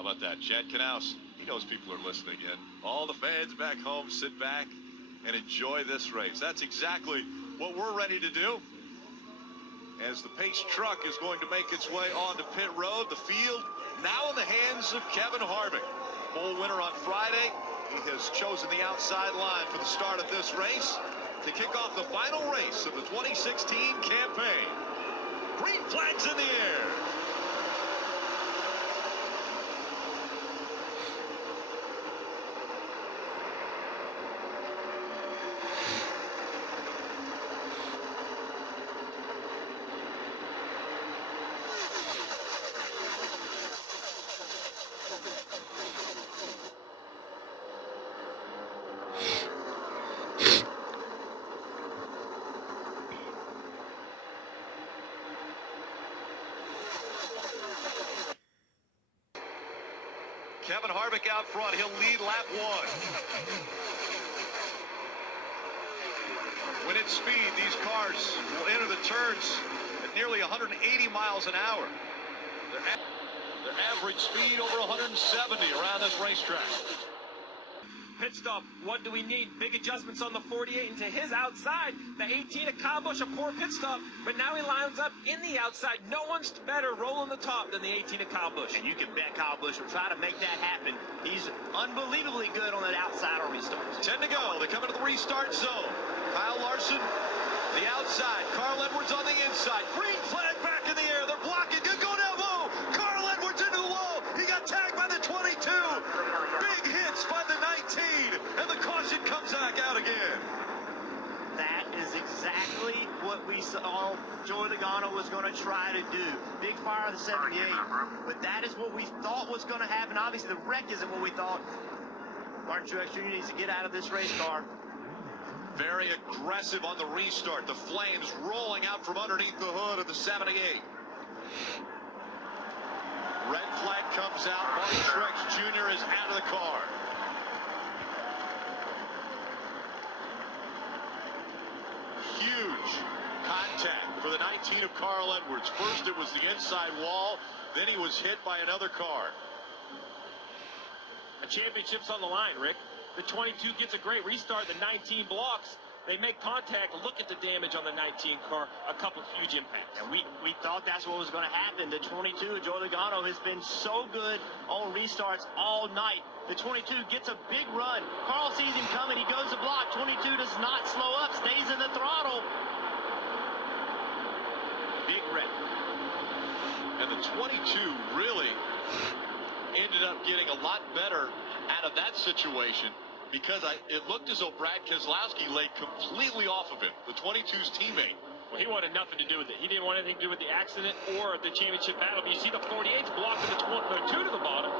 How about that? Chad Knaus, he knows people are listening in. All the fans back home, sit back and enjoy this race. That's exactly what we're ready to do. As the pace truck is going to make its way onto pit road, the field now in the hands of Kevin Harvick. Pole winner on Friday. He has chosen the outside line for the start of this race to kick off the final race of the 2016 campaign. Green flags in the air. Kevin Harvick out front. He'll lead lap 1. When it's speed, these cars will enter the turns at nearly 180 miles an hour. Their average speed over 170 around this racetrack. Pit stop, what do we need? Big adjustments on the 48 into his outside. The 18 at Kyle Busch, a poor pit stop, but now he lines up in the outside. No one's better rolling the top than the 18 at Kyle Busch. And you can bet Kyle Busch will try to make that happen. He's unbelievably good on that outside on restarts. 10 to go. They come into the restart zone. Kyle Larson, the outside. Carl Edwards on the inside. Green flag back in the air. They're blocking. Good go down low. Carl Edwards into the wall. He got tagged by the 22. Big hits by the 19. And the caution comes back out again. That is exactly what we saw Joey Logano was going to try to do. Big fire of the 78. But that is what we thought was going to happen. Obviously, the wreck isn't what we thought. Martin Truex Jr. needs to get out of this race car. Very aggressive on the restart. The flames rolling out from underneath the hood of the 78. Red flag comes out. Martin Truex Jr. is out of the car. Huge contact for the 19 of Carl Edwards. First it was the inside wall, then he was hit by another car. A championship's on the line, Rick. The 22 gets a great restart. The 19 blocks. They make contact. Look at the damage on the 19 car. A couple huge impacts. And we thought that's what was going to happen. The 22, Joey Logano, has been so good on restarts all night. The 22 gets a big run. Carl sees him coming. He goes to block. 22 does not slow up. Stays in the throttle. Big wreck. And the 22 really ended up getting a lot better out of that situation because it looked as though Brad Keselowski laid completely off of him, the 22's teammate. Well, he wanted nothing to do with it. He didn't want anything to do with the accident or the championship battle. But you see the 48's blocking the 2 to the bottom.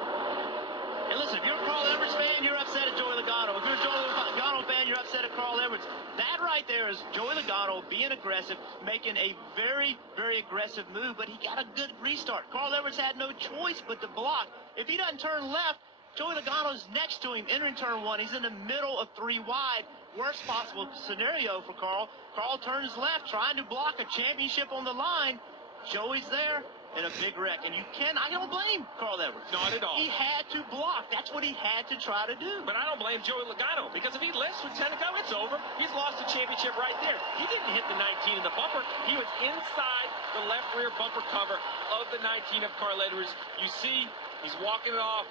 And listen, if you're a Carl Edwards fan, you're upset at Joey Logano. If you're a Joey Logano fan, you're upset at Carl Edwards. That right there is Joey Logano being aggressive, making a very, very aggressive move, but he got a good restart. Carl Edwards had no choice but to block. If he doesn't turn left, Joey Logano's next to him, entering turn 1. He's in the middle of 3 wide. Worst possible scenario for Carl. Carl turns left, trying to block a championship on the line. Joey's there in a big wreck. And I don't blame Carl Edwards. Not at all. He had to block. That's what he had to try to do. But I don't blame Joey Logano, because if he lifts with 10 to go, it's over. He's lost the championship right there. He didn't hit the 19 in the bumper. He was inside the left rear bumper cover of the 19 of Carl Edwards. You see, he's walking it off.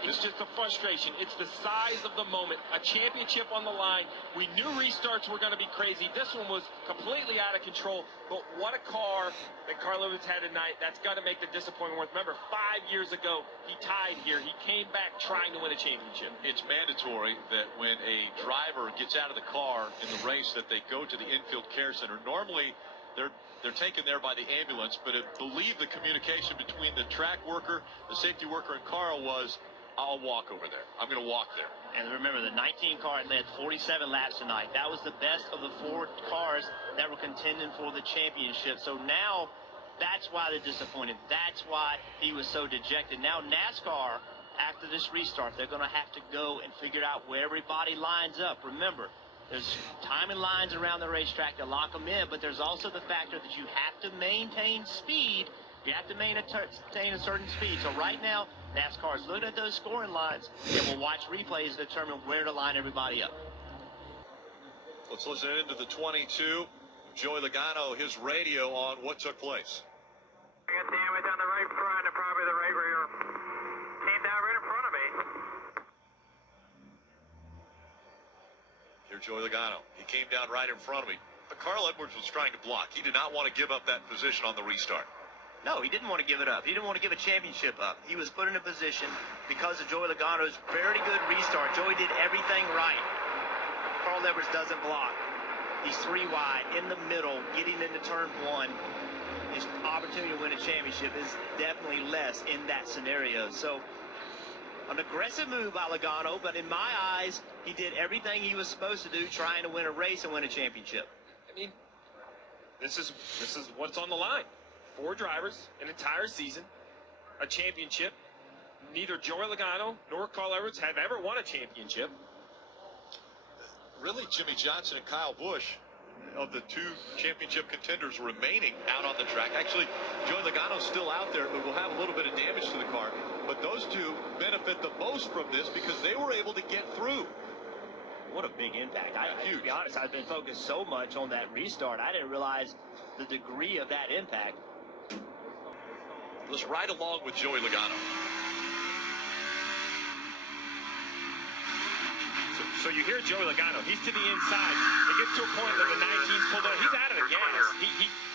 It's just the frustration. It's the size of the moment. A championship on the line. We knew restarts were going to be crazy. This one was completely out of control. But what a car that Carl Edwards had tonight. That's got to make the disappointment worth. Remember, 5 years ago, he tied here. He came back trying to win a championship. It's mandatory that when a driver gets out of the car in the race that they go to the infield care center. Normally, they're taken there by the ambulance, but I believe the communication between the track worker, the safety worker, and Carl was, I'll walk over there. I'm going to walk there. And remember, the 19 car led 47 laps tonight. That was the best of the 4 cars that were contending for the championship. So now, that's why they're disappointed. That's why he was so dejected. Now, NASCAR, after this restart, they're going to have to go and figure out where everybody lines up. Remember, there's timing lines around the racetrack to lock them in, but there's also the factor that you have to maintain speed You have to maintain a certain speed. So right now, NASCAR is looking at those scoring lines, and we'll watch replays to determine where to line everybody up. Let's listen into the 22. Joey Logano, his radio on what took place. I got damage on the right front and probably the right rear. Came down right in front of me. Here's Joey Logano. He came down right in front of me. But Carl Edwards was trying to block. He did not want to give up that position on the restart. No, he didn't want to give it up. He didn't want to give a championship up. He was put in a position because of Joey Logano's very good restart. Joey did everything right. Carl Edwards doesn't block. He's 3 wide, in the middle, getting into turn 1. His opportunity to win a championship is definitely less in that scenario. So, an aggressive move by Logano, but in my eyes, he did everything he was supposed to do, trying to win a race and win a championship. I mean, this is what's on the line. 4 drivers, an entire season, a championship. Neither Joey Logano nor Carl Edwards have ever won a championship. Really, Jimmy Johnson and Kyle Busch, of the 2 championship contenders remaining out on the track. Actually, Joey Logano's still out there, but will have a little bit of damage to the car. But those 2 benefit the most from this because they were able to get through. What a big impact. To be honest, I've been focused so much on that restart, I didn't realize the degree of that impact. Let's ride along with Joey Logano. So you hear Joey Logano. He's to the inside. It gets to a point that the 19's pulled out. He's out of the gas.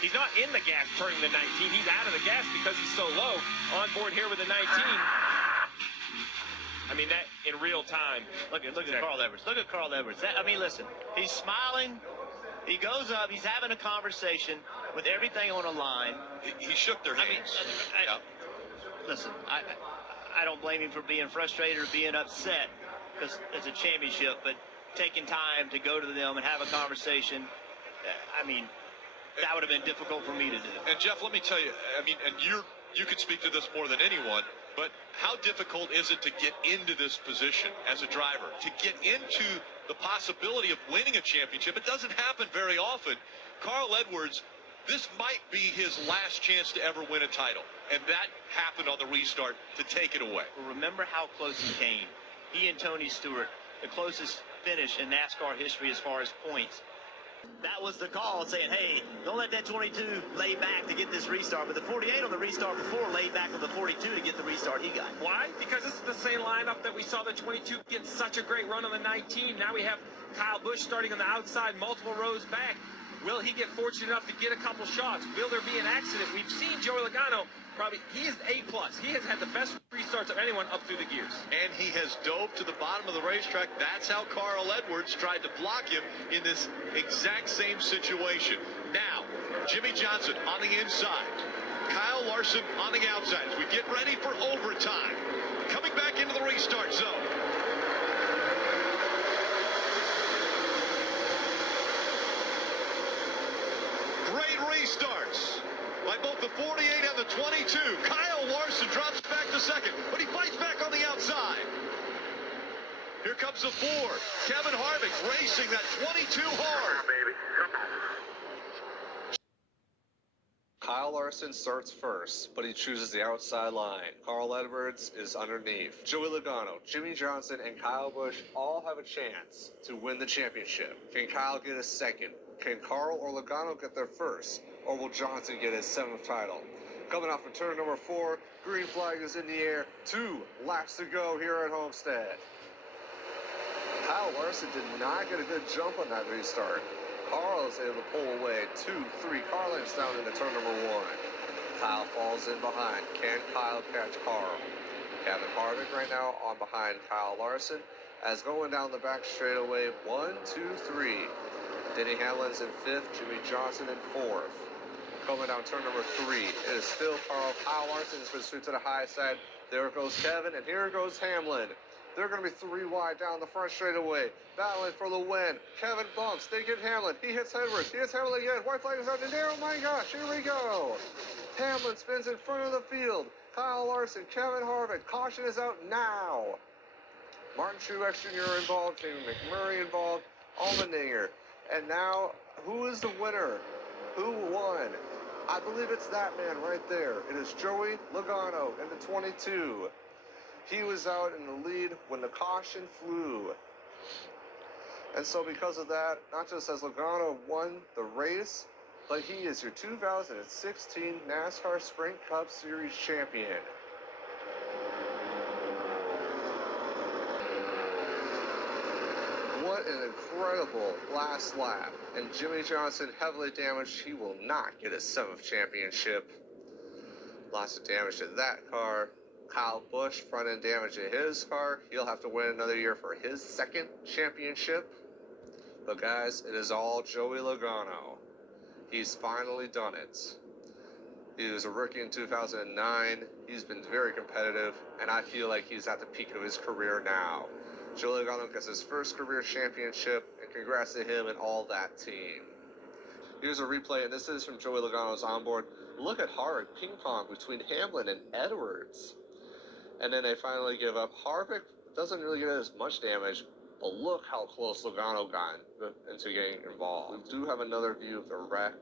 He's not in the gas turning the 19. He's out of the gas because he's so low. On board here with the 19. I mean, that in real time. Look at Carl Edwards. Look at Carl Edwards. Listen, he's smiling. He goes up. He's having a conversation with everything on a line. He shook their hands. Listen, I don't blame him for being frustrated or being upset because it's a championship, but taking time to go to them and have a conversation, I mean, that would have been difficult for me to do. And Jeff, let me tell you, I mean, and you could speak to this more than anyone, but how difficult is it to get into this position as a driver, to get into the possibility of winning a championship? It doesn't happen very often. Carl Edwards, this might be his last chance to ever win a title, and that happened on the restart to take it away. Well, remember how close he came. He and Tony Stewart, the closest finish in NASCAR history as far as points. That was the call, saying, hey, don't let that 22 lay back to get this restart. But the 48 on the restart before laid back on the 42 to get the restart he got. Why? Because this is the same lineup that we saw the 22 get such a great run on the 19. Now we have Kyle Busch starting on the outside, multiple rows back. Will he get fortunate enough to get a couple shots? Will there be an accident? We've seen Joey Logano. Probably, he is A+. He has had the best restarts of anyone up through the gears. And he has dove to the bottom of the racetrack. That's how Carl Edwards tried to block him in this exact same situation. Now, Jimmy Johnson on the inside. Kyle Larson on the outside as we get ready for overtime. Coming back into the restart zone. Great restarts by both the 48 and the 22. Kyle Larson drops back to second, but he fights back on the outside. Here comes the 4. Kevin Harvick racing that 22 hard. Kyle Larson starts first, but he chooses the outside line. Carl Edwards is underneath. Joey Logano, Jimmy Johnson, and Kyle Busch all have a chance to win the championship. Can Kyle get a second? Can Carl or Logano get their first? Or will Johnson get his 7th title? Coming off of turn number 4, green flag is in the air. 2 laps to go here at Homestead. Kyle Larson did not get a good jump on that restart. Carl is able to pull away 2, 3 car lengths down into turn number 1. Kyle falls in behind. Can Kyle catch Carl? Kevin Harvick right now on behind Kyle Larson as going down the back straightaway 1, 2, 3. Denny Hamlin's in 5th, Jimmy Johnson in 4th. Coming down turn number 3, it is still Kyle Larson is straight to the high side. There goes Kevin, and here goes Hamlin. They're going to be 3 wide down the front straightaway, battling for the win. Kevin bumps, they get Hamlin. He hits Edwards, he hits Hamlin again. White flag is out in there. Oh my gosh, here we go. Hamlin spins in front of the field. Kyle Larson, Kevin Harvick, caution is out now. Martin Truex Jr. involved, Jamie McMurray involved, Allmendinger. And now, who is the winner? Who won? I believe it's that man right there. It is Joey Logano in the 22. He was out in the lead when the caution flew. And so because of that, not just has Logano won the race, but he is your 2016 NASCAR Sprint Cup Series champion. What an incredible last lap. And Jimmy Johnson, heavily damaged. He will not get a 7th championship. Lots of damage to that car. Kyle Busch, front end damage to his car. He'll have to win another year for his 2nd championship. But guys, it is all Joey Logano. He's finally done it. He was a rookie in 2009. He's been very competitive, and I feel like he's at the peak of his career now. Joey Logano gets his first career championship, and congrats to him and all that team. Here's a replay, and this is from Joey Logano's onboard. Look at Harvick ping pong between Hamlin and Edwards. And then they finally give up. Harvick doesn't really get as much damage, but look how close Logano got into getting involved. We do have another view of the wreck.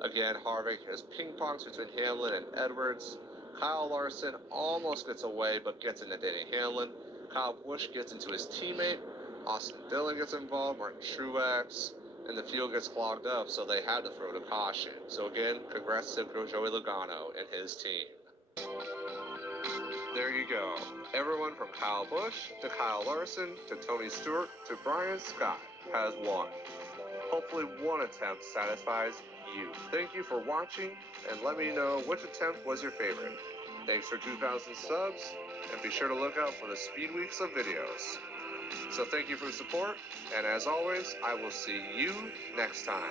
Again, Harvick has ping pongs between Hamlin and Edwards. Kyle Larson almost gets away, but gets into Denny Hamlin. Kyle Busch gets into his teammate. Austin Dillon gets involved. Martin Truex. And the field gets clogged up, so they had to throw the caution. So again, congrats to Joey Logano and his team. There you go. Everyone from Kyle Busch to Kyle Larson to Tony Stewart to Brian Scott has won. Hopefully one attempt satisfies you. Thank you for watching, and let me know which attempt was your favorite. Thanks for 2,000 subs, and be sure to look out for the Speed Weeks of videos. So thank you for the support, and as always, I will see you next time.